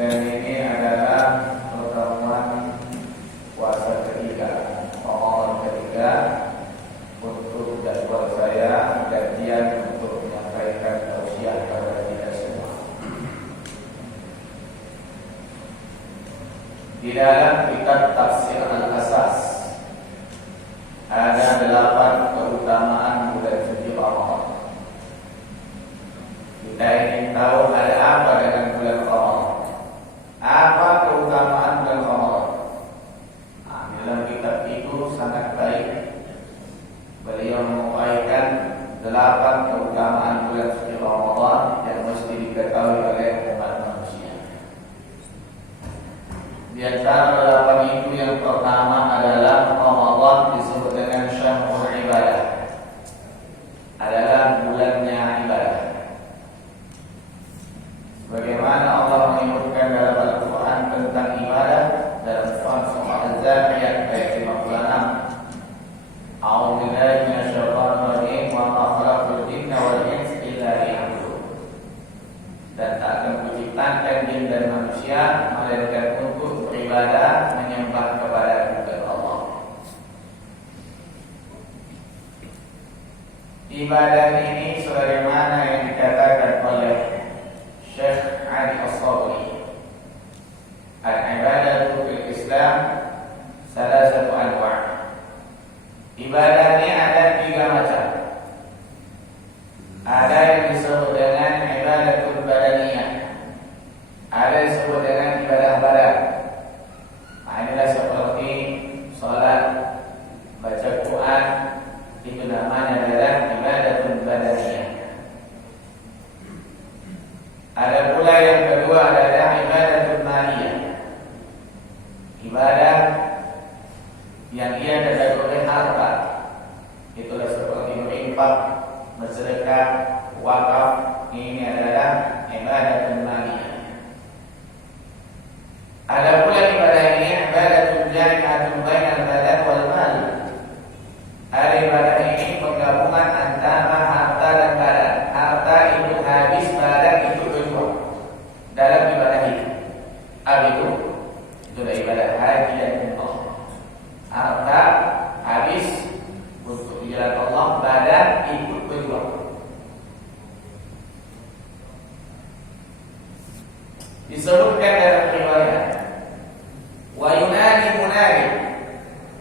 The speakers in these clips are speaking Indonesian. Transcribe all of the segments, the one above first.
Dan ini adalah pertemuan puasa ketiga, Ramadan ketiga. Untuk jadwal saya gantian untuk menyampaikan tausiah kepada kita semua. Di dalam kitab Tafsir Al-Asas ada 8 keutamaan bulan suci Ramadan. Kita ingin tahu ada apa dengan bulan Ramadan. Apa keutamaan bulan Ramadan? Nah, dalam kitab itu sangat baik. Beliau menguraikan 8 keutamaan bulan suci Ramadan yang mesti diketahui oleh umat manusia. Di antara 8 itu yang pertama adalah Ramadan disebut dengan syahrul ibadah. Adalah bulannya ibadah. Bagaimana Allah menyebutkan dalam Al-Quran tentang ibadah dalam surah Al-Zariyat ayat 56. A'udzu billahi minasyaitonir rajim wa ma khalaqtul jinna wal insa illa liya'budun. Dan tak akan kuciptakan jin dan manusia melainkan untuk beribadah menyembah kepada Allah. Ibadah ini sebagaimana yang dikatakan oleh Syekh Ali As-Sabri, al-ibadatu fil Islam salasatu anwa'. Ibadahnya ada 3 macam. Ada yang disebut dengan ibadatul badaniyah, ada yang disebut dengan ibadah badan. Nah, inilah seperti salat, baca Quran, itu namanya adalah ibadatul badaniyah. Ada pula yang kedua adalah ibadatul maliyah, ibadah yang ia didasari oleh harta. Itulah seperti berinfak, bersedekah, wakaf. Ini adalah ibadatul maliyah. Ada pula ibadah ini ibadatul jami'atul bainal badan wal mal. Ada ibadah ini penggabungan antara harta dan badan. Harta itu habis, badan itu berjuang dalam ibadah itu. Itulah ibadah haji dan umrah. Harta habis untuk jalan Allah, badan ikut berjuang. Disebutkan dalam riwayat, wa yunadi munadi,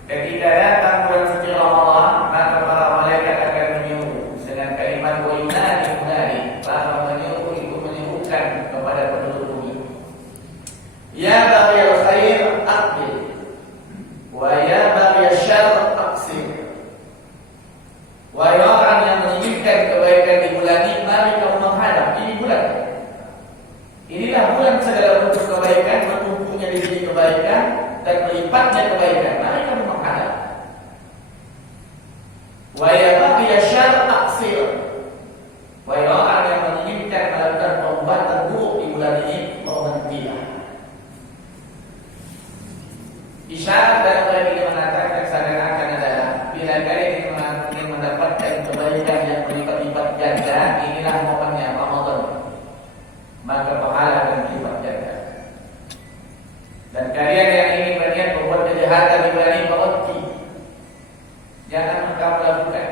ketika datang bulan suci Ramadan, maka para malaikat akan menyeru dengan kalimat wa yunadi munadi. Para menyeru itu menyerukan kepada penduduk bumi, ya baghil khair aqbil, wa ya baghil syarr aqsim. Wahai orang yang menginginkan kebaikan di bulan ini, mari kamu menghadap ini bulan. Inilah bulan segala bentuk kebaikan, bertumpunya di sini kebaikan dan melipatnya kebaikan. Mari kamu menghadap. Wa ya baghil syarr aqsim. Wahai orang yang menginginkan melakukan perbuatan buruk di bulan ini, berhentilah. Isyarat dalam ayat ini mengatakan seakan-akan adalah bila kalian ingin mendapatkan kebaikan yang berlipat-lipat ganda, inilah momennya Ramadan. Maka pahala akan berlipat ganda. Dan kalian yang ingin berniat membuat kejahatan di bulan ini, berhenti. Jangan kamu lakukan.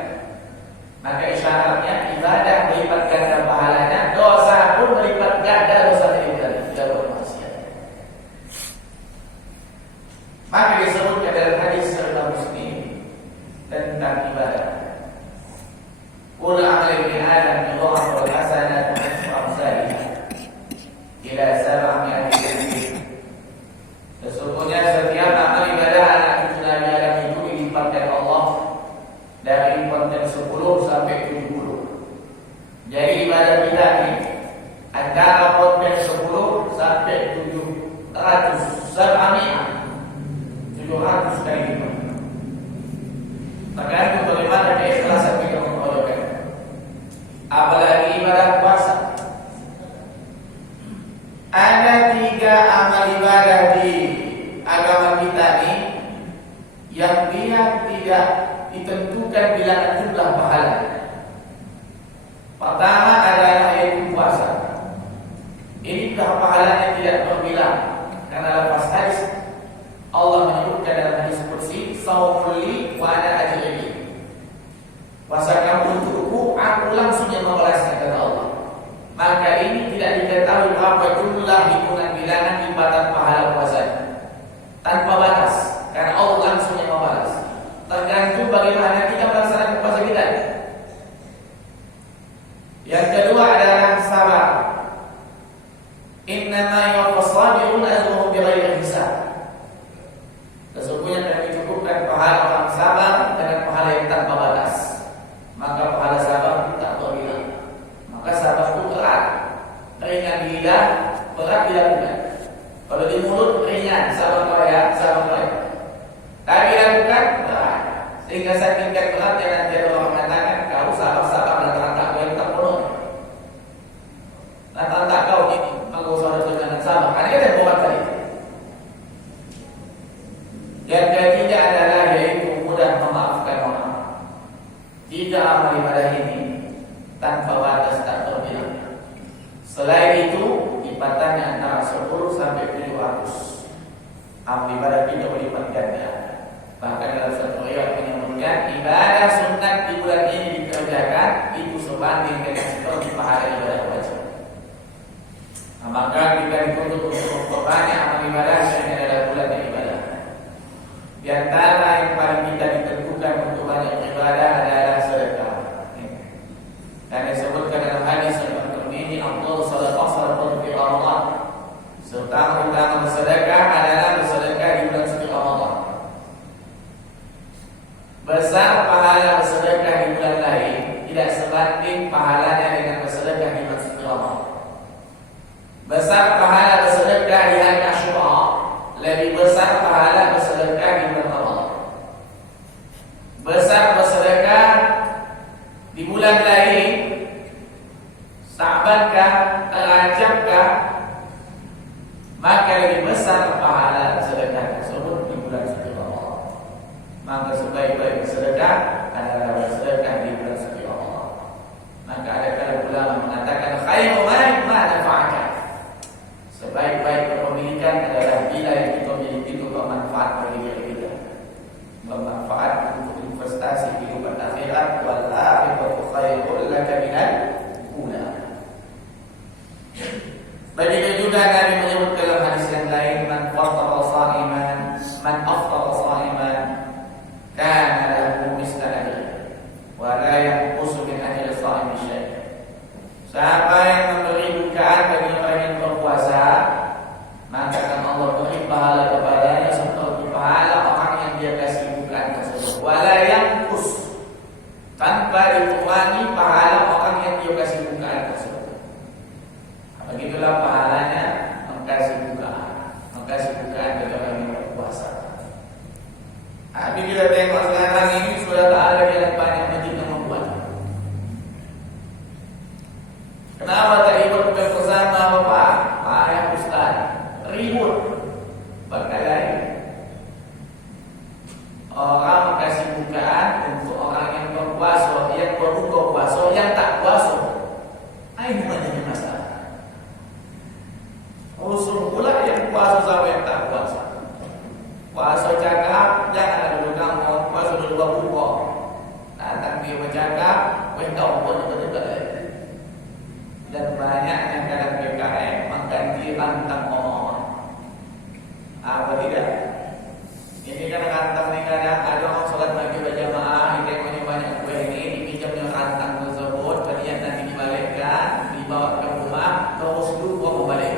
Maka isyaratnya ibadah berlipat ganda pahalanya, dosa pun berlipat ganda dosa di bulan ini. Jangan bermaksiat. Maka disebutkan dalam hadis riwayat Muslim tentang ibadah. Qul a'mal ibn Adam yudha'af wal hasanatu amsalha ila 700. Sesungguhnya setiap amal ibadah anak cucu Nabi Adam itu dilipatkan Allah dari konten 10 sampai 70. Jadi ibadah kita ini antara konten 10 sampai 700 kali lipat. Tergantung bagaimana keikhlasan kita mengerjakan. Apalagi ibadah puasa. Ada 3 amal ibadah di agama kita ini yang dia tidak ditentukan bilangan jumlah pahala. Pertama adalah yaitu puasa. Ini pahalanya tidak terbilang. maka ini tidak diketahui berapa jumlah hitungan bilangan ibadat pahala puasa tanpa batas, karena Allah langsung yang membalas. Tergantung bagaimana kita melaksanakan puasa kita. Yang kedua adalah sabar. Innama yuwaffas sabiruna ajruhum bighairi hisab. Sesungguhnya akan dicukupkan pahala orang sabar dengan pahala yang tanpa batas. Maka pahala sabar tak terhilang. Maka sabar itu berat, ringan di lidah, berat dilakukan. Kalau di mulut ringan, sabar mereka. Tapi dilakukan berat. Sehingga saking beratnya nanti ada orang mengatakan kau sabar dan tak kau yang tak penuh. Tak kau ini, maka usah dengan sabar. Karena kita buat tadi. Yang ketiga adalah yaitu mudah memaafkan orang. Tiga amal ibadah ini tanpa batas tak terbilang. Selain itu, lipatannya antara 10 sampai 700. Amal ibadah kita berlipat ganda. Bahkan dalam satu riwayat menyebutkan ibadah sunat di bulan ini dikerjakan itu sebanding dengan seperti pahala ibadah wajib. Maka kita dituntut untuk memperbanyak amal ibadah sehingga adalah bulan ibadah. Di antara yang paling kita ditentukan untuk banyak ibadah adalah sedekah. Dan disebutkan dalam hadis yang terkini Abdul Sadaqah fi Ramadan. Utama sedekah adalah bersedekah di bulan suci Ramadan. Besar pahala bersedekah di bulan lain tidak sebanding pahalanya dengan bersedekah di bulan suci Ramadan. Besar pahala bersedekah di hari Asyura, lebih besar pahala bersedekah di bulan Ramadan. Besar bersedekah di bulan lain, Sa'bankah, Rajabkah, maka lebih besar pahala sedekah tersebut di bulan suci Ramadan. Maka sebaik-baik bersedekah adalah bersedekah di bulan suci Ramadan. Maka ada kala ulama mengatakan khairu ma nafa'aka. Sebaik-baik kepemilikan adalah bila yang kita miliki itu bermanfaat bagi diri kita. Bermanfaat untuk investasi kehidupan akhirat, wal akhiratu khairul laka minal ula. Begitu juga Nabi menyebut dalam hadis yang lain, man aftara sha'iman kana lahu mislu ajri wa la yanqusu min ajri sha'imi syai'. Siapa yang memberi bukaan bagi orang yang berpuasa, maka akan Allah beri pahala kepadanya seperti pahala orang yang dia kasih bukaan tersebut. Wa la yanqus, tanpa dikurangi pahala orang yang dia kasih bukaan tersebut. Begitulah pahalanya mengkasih bukaan bagi orang yang berpuasa. Tapi kita tengok sekarang ini sudah tak ada yang banyak masjid yang membuat. Kenapa tak ikut bersama Bapak Ayah Ustaz? Ribut berkali-kali. Orang kasih bukaan untuk orang yang berpuasa, yang berbuka puasa, yang tak puasa. Ini menjadi masalah. Usul pula yang puasa sama yang tak puasa. Puasa cakap, jangan ada dulu kamu, puasa dulu buka. Datang dia bercakap, tahu pun betul-betul. Dan banyaknya dalam PKM mengganti rantang orang. Apa tidak? Ini kan rantang ni kadang ada orang solat maghrib berjamaah, tengoknya banyak kue ini, dipinjamnya rantang tersebut, kemudian nanti dibalikkan, dibawa ke rumah, terus lupa kembali.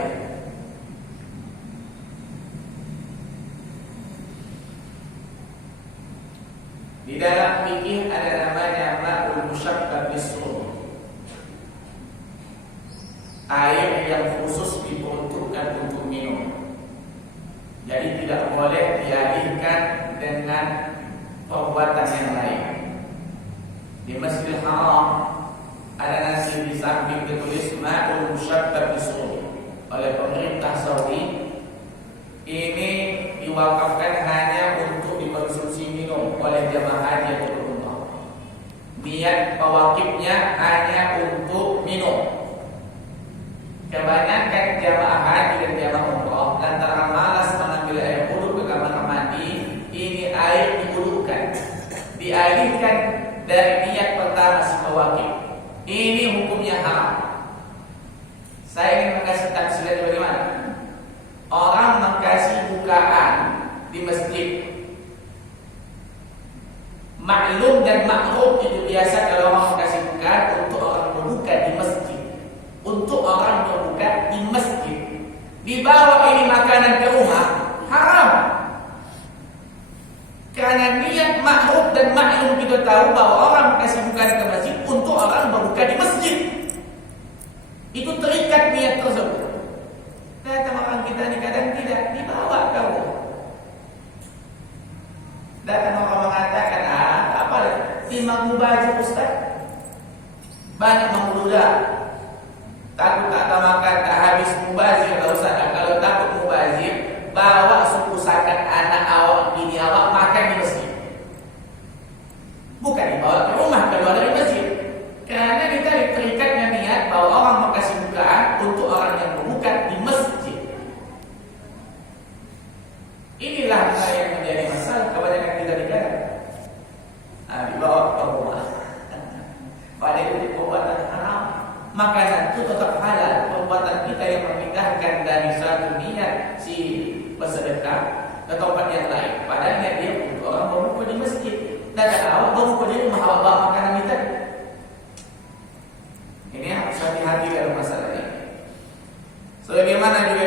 Di dalam fikih ada namanya ma'ul musyabbah bis-sum. Air yang khusus diperuntukkan untuk minum. Jadi tidak boleh dialihkan dengan perbuatan yang lain. Di Masjidil Haram ada nasi di samping tertulis ma'ul musyabbah bis-sum oleh pemerintah Saudi. Ini diwakafkan hanya untuk dikonsumsi minum oleh jamaah haji atau umrah. Niat pewakifnya hanya untuk minum. Kebanyakan jamaah haji dan jamaah umrah lantaran malas mengambil air wudhu ke kamar mandi, ini air diwudhukan, dialihkan dari niat pertama si pewakif. Ini hukumnya haram. Saya ingin mengasih tafsiran bagaimana? Orang mengkasih bukaan di masjid. Maklum dan makruh itu biasa kalau orang mengkasih bukaan untuk orang berbuka di masjid. Untuk orang berbuka di masjid. Dibawa ini makanan ke rumah, haram. Karena niat makruh dan maklum kita tahu bahwa orang mengkasih bukaan ke masjid untuk orang berbuka di masjid. Itu terikat niat tersebut. Datang orang kita ni kadang tidak dibawa kau. Datang orang mengatakan, apa timbang mubazir Ustaz? Banyak membludak. Takut tak makan, tak habis mubazir Ustaz. Kalau takut mubazir, bawa suku sakat anak awak, bini awak makan di masjid. Bukan dibawa ke rumah keluar dari masjid. Karena kita terikatnya niat bahwa orang mau kasih bukaan untuk orang yang berbuka di masjid. Inilah yang menjadi masalah kebanyakan kita di negara. Dibawa ke rumah. Pada itu perbuatan haram. Makanan itu tetap halal. Perbuatan kita yang memindahkan dari satu niat si bersedekah ke tempat yang lain. Padahal niat dia untuk orang berbuka di masjid. Dan awak berbuka di rumah, awak bawa makanan kita. Ini harus hati-hati dalam masalah ini. Sebagaimana juga